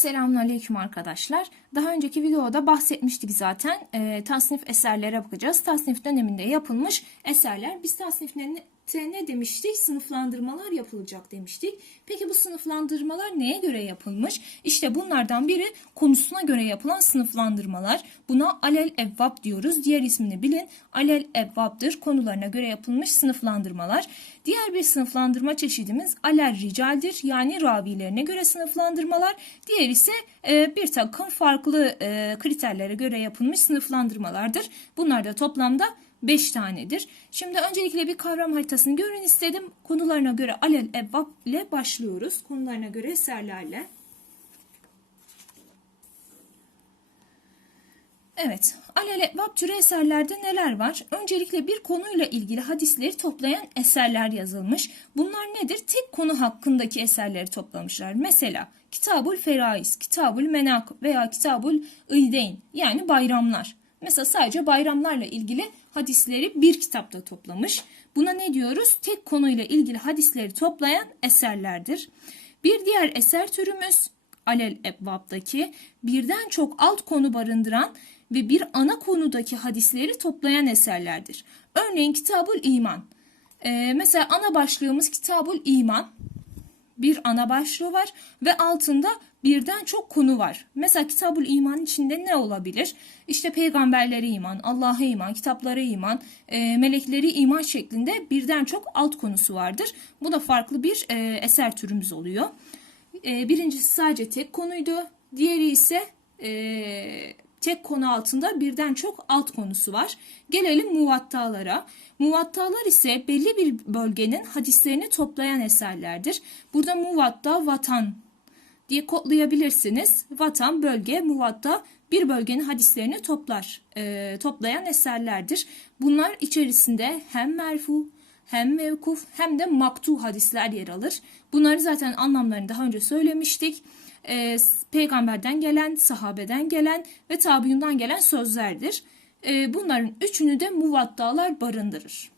Selamünaleyküm arkadaşlar. Daha önceki videoda bahsetmiştik zaten. E, tasnif eserlere bakacağız. Tasnif döneminde yapılmış eserler. Biz tasniflerine ne demiştik? Sınıflandırmalar yapılacak demiştik. Peki bu sınıflandırmalar neye göre yapılmış? İşte bunlardan biri konusuna göre yapılan sınıflandırmalar. Buna alel evvab diyoruz. Diğer ismini bilin. Alel evvabdır. Konularına göre yapılmış sınıflandırmalar. Diğer bir sınıflandırma çeşidimiz alel ricaldir. Yani ravilerine göre sınıflandırmalar. Diğer ise e, bir takım farklı e, kriterlere göre yapılmış sınıflandırmalardır. Bunlar da toplamda 5 tanedir. Şimdi öncelikle bir kavram haritasını görün istedim. Konularına göre alel ebbab ile başlıyoruz. Konularına göre eserlerle. Evet, alel ebbab türü eserlerde neler var? Öncelikle bir konuyla ilgili hadisleri toplayan eserler yazılmış. Bunlar nedir? Tek konu hakkındaki eserleri toplamışlar. Mesela Kitabul Feraiz, Kitabul Menak veya Kitabul İdeyn yani bayramlar. Mesela sadece bayramlarla ilgili hadisleri bir kitapta toplamış. Buna ne diyoruz? Tek konuyla ilgili hadisleri toplayan eserlerdir. Bir diğer eser türümüz Alel Ebbab'daki birden çok alt konu barındıran ve bir ana konudaki hadisleri toplayan eserlerdir. Örneğin Kitabul İman. Ee, mesela ana başlığımız Kitabul İman. Bir ana başlığı var ve altında birden çok konu var. Mesela Kitabul İman içinde ne olabilir? İşte peygamberlere iman, Allah'a iman, kitaplara iman, e, melekleri iman şeklinde birden çok alt konusu vardır. Bu da farklı bir e, eser türümüz oluyor. E, birincisi sadece tek konuydu. Diğeri ise e, tek konu altında birden çok alt konusu var. Gelelim muvattalara. Muvattalar ise belli bir bölgenin hadislerini toplayan eserlerdir. Burada muvatta vatan diye kodlayabilirsiniz. Vatan, bölge, muvatta bir bölgenin hadislerini toplar, e, toplayan eserlerdir. Bunlar içerisinde hem merfu, hem mevkuf hem de maktu hadisler yer alır. Bunları zaten anlamlarını daha önce söylemiştik. E, peygamberden gelen, sahabeden gelen ve tabiundan gelen sözlerdir. E, bunların üçünü de muvattalar barındırır.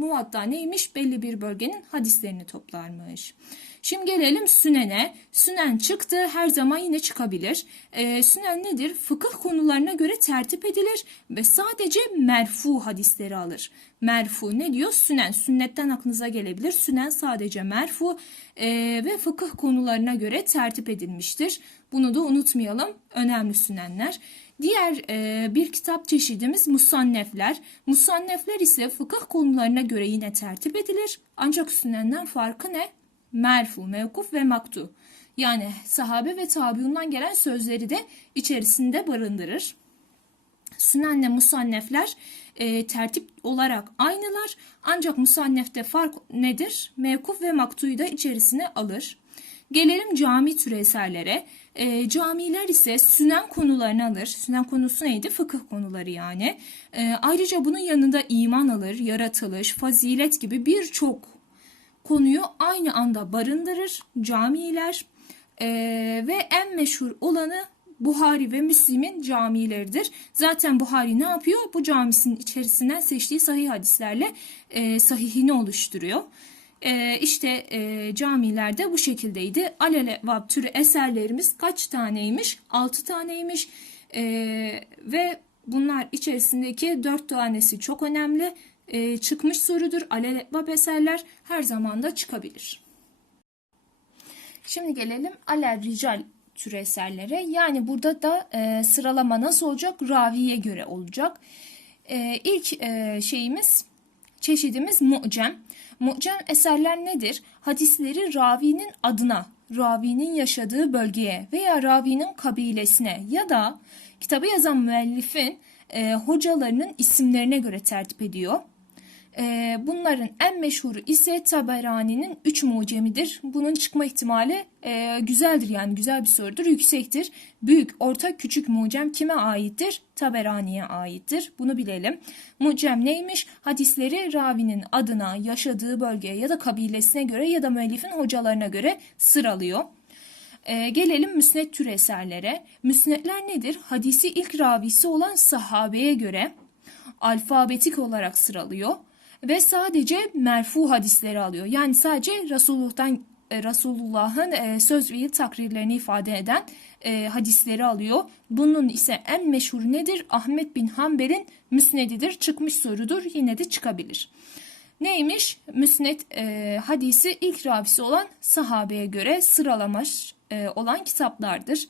Muvatta neymiş? Belli bir bölgenin hadislerini toplarmış. Şimdi gelelim Sünen'e. Sünen çıktı her zaman yine çıkabilir. Ee, sünen nedir? Fıkıh konularına göre tertip edilir ve sadece merfu hadisleri alır. Merfu ne diyor? Sünen. Sünnetten aklınıza gelebilir. Sünen sadece merfu e, ve fıkıh konularına göre tertip edilmiştir. Bunu da unutmayalım. Önemli sünenler. Diğer e, bir kitap çeşidimiz musannefler. Musannefler ise fıkıh konularına göre yine tertip edilir. Ancak sünenden farkı ne? merfu, mevkuf ve maktu. Yani sahabe ve tabiundan gelen sözleri de içerisinde barındırır. Sünenle musannefler e, tertip olarak aynılar ancak musannefte fark nedir? Mevkuf ve maktuyu da içerisine alır. Gelelim cami türü eserlere. E, camiler ise sünen konularını alır. Sünen konusu neydi? Fıkıh konuları yani. E, ayrıca bunun yanında iman alır, yaratılış, fazilet gibi birçok konuyu aynı anda barındırır camiler e, ve en meşhur olanı Buhari ve Müslim'in camileridir. Zaten Buhari ne yapıyor? Bu camisinin içerisinden seçtiği sahih hadislerle e, sahihini oluşturuyor. E, işte camilerde bu şekildeydi. Alele vab türü eserlerimiz kaç taneymiş? 6 taneymiş. E, ve bunlar içerisindeki 4 tanesi çok önemli e, çıkmış sorudur. Alelebab eserler her zaman da çıkabilir. Şimdi gelelim alel rical türü eserlere. Yani burada da e, sıralama nasıl olacak? Raviye göre olacak. E, ilk e, şeyimiz, çeşidimiz mu'cem. Mu'cem eserler nedir? Hadisleri ravinin adına, ravinin yaşadığı bölgeye veya ravinin kabilesine ya da kitabı yazan müellifin e, hocalarının isimlerine göre tertip ediyor. Ee, bunların en meşhuru ise Taberani'nin 3 mucemidir. Bunun çıkma ihtimali e, güzeldir yani güzel bir sorudur, yüksektir. Büyük, orta, küçük mucem kime aittir? Taberani'ye aittir. Bunu bilelim. Mucem neymiş? Hadisleri ravinin adına, yaşadığı bölgeye ya da kabilesine göre ya da müellifin hocalarına göre sıralıyor. Ee, gelelim müsnet tür eserlere. Müsnetler nedir? Hadisi ilk ravisi olan sahabeye göre alfabetik olarak sıralıyor ve sadece merfu hadisleri alıyor. Yani sadece Resulullah'tan e, Resulullah'ın e, söz ve takrirlerini ifade eden e, hadisleri alıyor. Bunun ise en meşhur nedir? Ahmet bin Hanbel'in müsnedidir. Çıkmış sorudur. Yine de çıkabilir. Neymiş? Müsned e, hadisi ilk ravisi olan sahabeye göre sıralamış e, olan kitaplardır.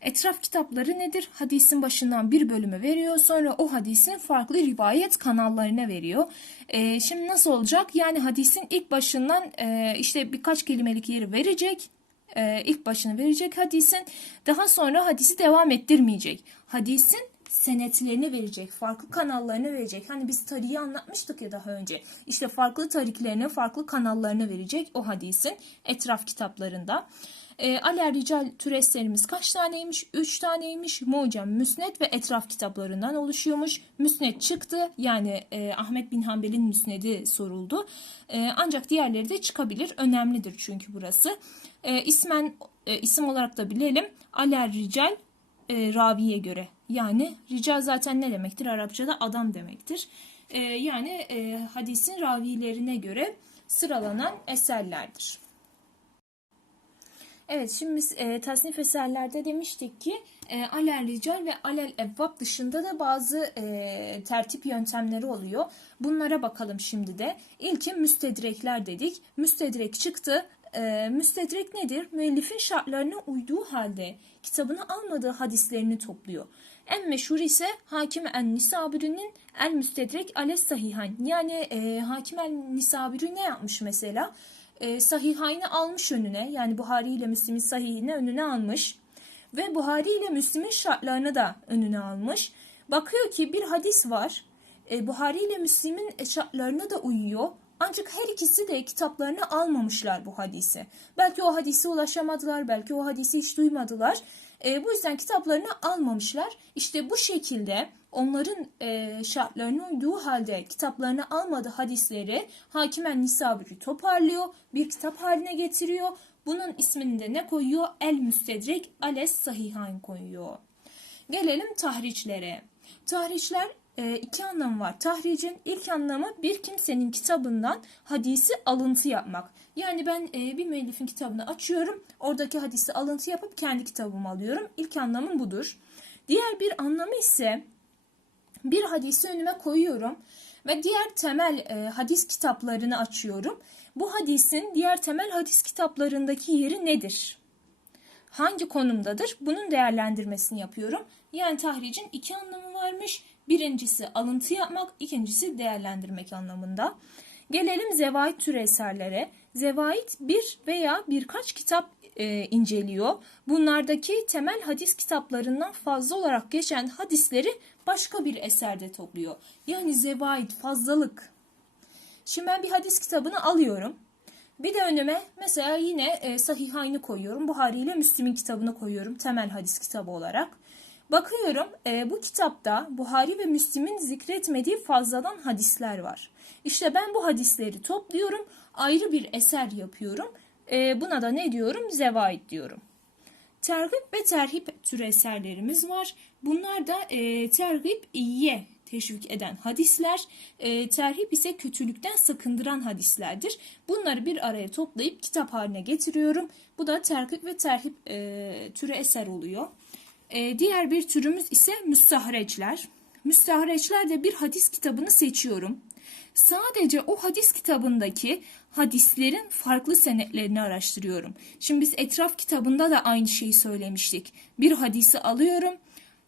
Etraf kitapları nedir? Hadisin başından bir bölümü veriyor. Sonra o hadisin farklı rivayet kanallarına veriyor. Ee, şimdi nasıl olacak? Yani hadisin ilk başından e, işte birkaç kelimelik yeri verecek. Ee, ilk başını verecek hadisin. Daha sonra hadisi devam ettirmeyecek. Hadisin senetlerini verecek, farklı kanallarını verecek. Hani biz tarihi anlatmıştık ya daha önce. İşte farklı tariklerini, farklı kanallarını verecek o hadisin etraf kitaplarında. E, Aler Rical türeslerimiz kaç taneymiş? 3 taneymiş. Mucem, Müsned ve Etraf kitaplarından oluşuyormuş. Müsned çıktı. Yani e, Ahmet bin Hanbel'in Müsned'i soruldu. E, ancak diğerleri de çıkabilir. Önemlidir çünkü burası. E, ismen e, isim olarak da bilelim. Aler Rical e, raviye göre. Yani rical zaten ne demektir? Arapçada adam demektir. E, yani e, hadisin ravilerine göre sıralanan eserlerdir. Evet şimdi e, tasnif eserlerde demiştik ki e, alel rical ve alel evvab dışında da bazı e, tertip yöntemleri oluyor. Bunlara bakalım şimdi de. İlki müstedrekler dedik. Müstedrek çıktı. E, müstedrek nedir? Müellifin şartlarına uyduğu halde kitabını almadığı hadislerini topluyor. En meşhur ise Hakim en Nisaburi'nin El Müstedrek Ales Sahihan. Yani e, Hakim en Nisaburi ne yapmış mesela? E, sahihayni almış önüne yani Buhari ile Müslim'in sahihini önüne almış ve Buhari ile Müslim'in şartlarını da önüne almış. Bakıyor ki bir hadis var e, Buhari ile Müslim'in şartlarına da uyuyor ancak her ikisi de kitaplarını almamışlar bu hadisi. Belki o hadise ulaşamadılar, belki o hadisi hiç duymadılar. E, bu yüzden kitaplarını almamışlar. İşte bu şekilde onların e, şartlarına uyduğu halde kitaplarını almadığı hadisleri Hakimen Nisaburi toparlıyor, bir kitap haline getiriyor. Bunun ismini de ne koyuyor? El Müstedrek Ales Sahihain koyuyor. Gelelim tahriçlere. Tahriçler e, iki anlamı var. Tahricin ilk anlamı bir kimsenin kitabından hadisi alıntı yapmak. Yani ben e, bir müellifin kitabını açıyorum, oradaki hadisi alıntı yapıp kendi kitabımı alıyorum. İlk anlamı budur. Diğer bir anlamı ise bir hadisi önüme koyuyorum ve diğer temel e, hadis kitaplarını açıyorum. Bu hadisin diğer temel hadis kitaplarındaki yeri nedir? Hangi konumdadır? Bunun değerlendirmesini yapıyorum. Yani tahricin iki anlamı varmış. Birincisi alıntı yapmak, ikincisi değerlendirmek anlamında. Gelelim zevait türü eserlere. Zevait bir veya birkaç kitap e, inceliyor. Bunlardaki temel hadis kitaplarından fazla olarak geçen hadisleri başka bir eserde topluyor. Yani zevait, fazlalık. Şimdi ben bir hadis kitabını alıyorum. Bir de önüme mesela yine e, Sahihayni koyuyorum. Buhari ile Müslim'in kitabını koyuyorum temel hadis kitabı olarak. Bakıyorum e, bu kitapta Buhari ve Müslim'in zikretmediği fazladan hadisler var. İşte ben bu hadisleri topluyorum, ayrı bir eser yapıyorum. E, buna da ne diyorum? Zevaid diyorum. Tergip ve terhip türü eserlerimiz var. Bunlar da e, tergip iyiye teşvik eden hadisler, e, terhip ise kötülükten sakındıran hadislerdir. Bunları bir araya toplayıp kitap haline getiriyorum. Bu da tergip ve terhip e, türü eser oluyor. E, diğer bir türümüz ise müstahreçler. Müstahreçler de bir hadis kitabını seçiyorum. Sadece o hadis kitabındaki hadislerin farklı senetlerini araştırıyorum. Şimdi biz etraf kitabında da aynı şeyi söylemiştik. Bir hadisi alıyorum,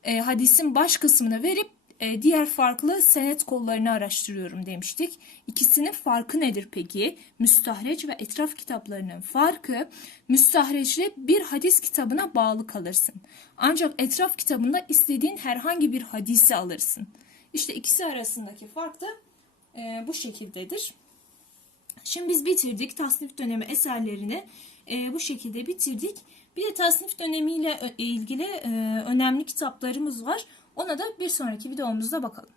e, hadisin baş kısmını verip e, diğer farklı senet kollarını araştırıyorum demiştik. İkisinin farkı nedir peki? Müstahreç ve etraf kitaplarının farkı müstahreçle bir hadis kitabına bağlı kalırsın. Ancak etraf kitabında istediğin herhangi bir hadisi alırsın. İşte ikisi arasındaki fark da e, bu şekildedir. Şimdi biz bitirdik tasnif dönemi eserlerini e, bu şekilde bitirdik. Bir de tasnif dönemiyle ilgili e, önemli kitaplarımız var. Ona da bir sonraki videomuzda bakalım.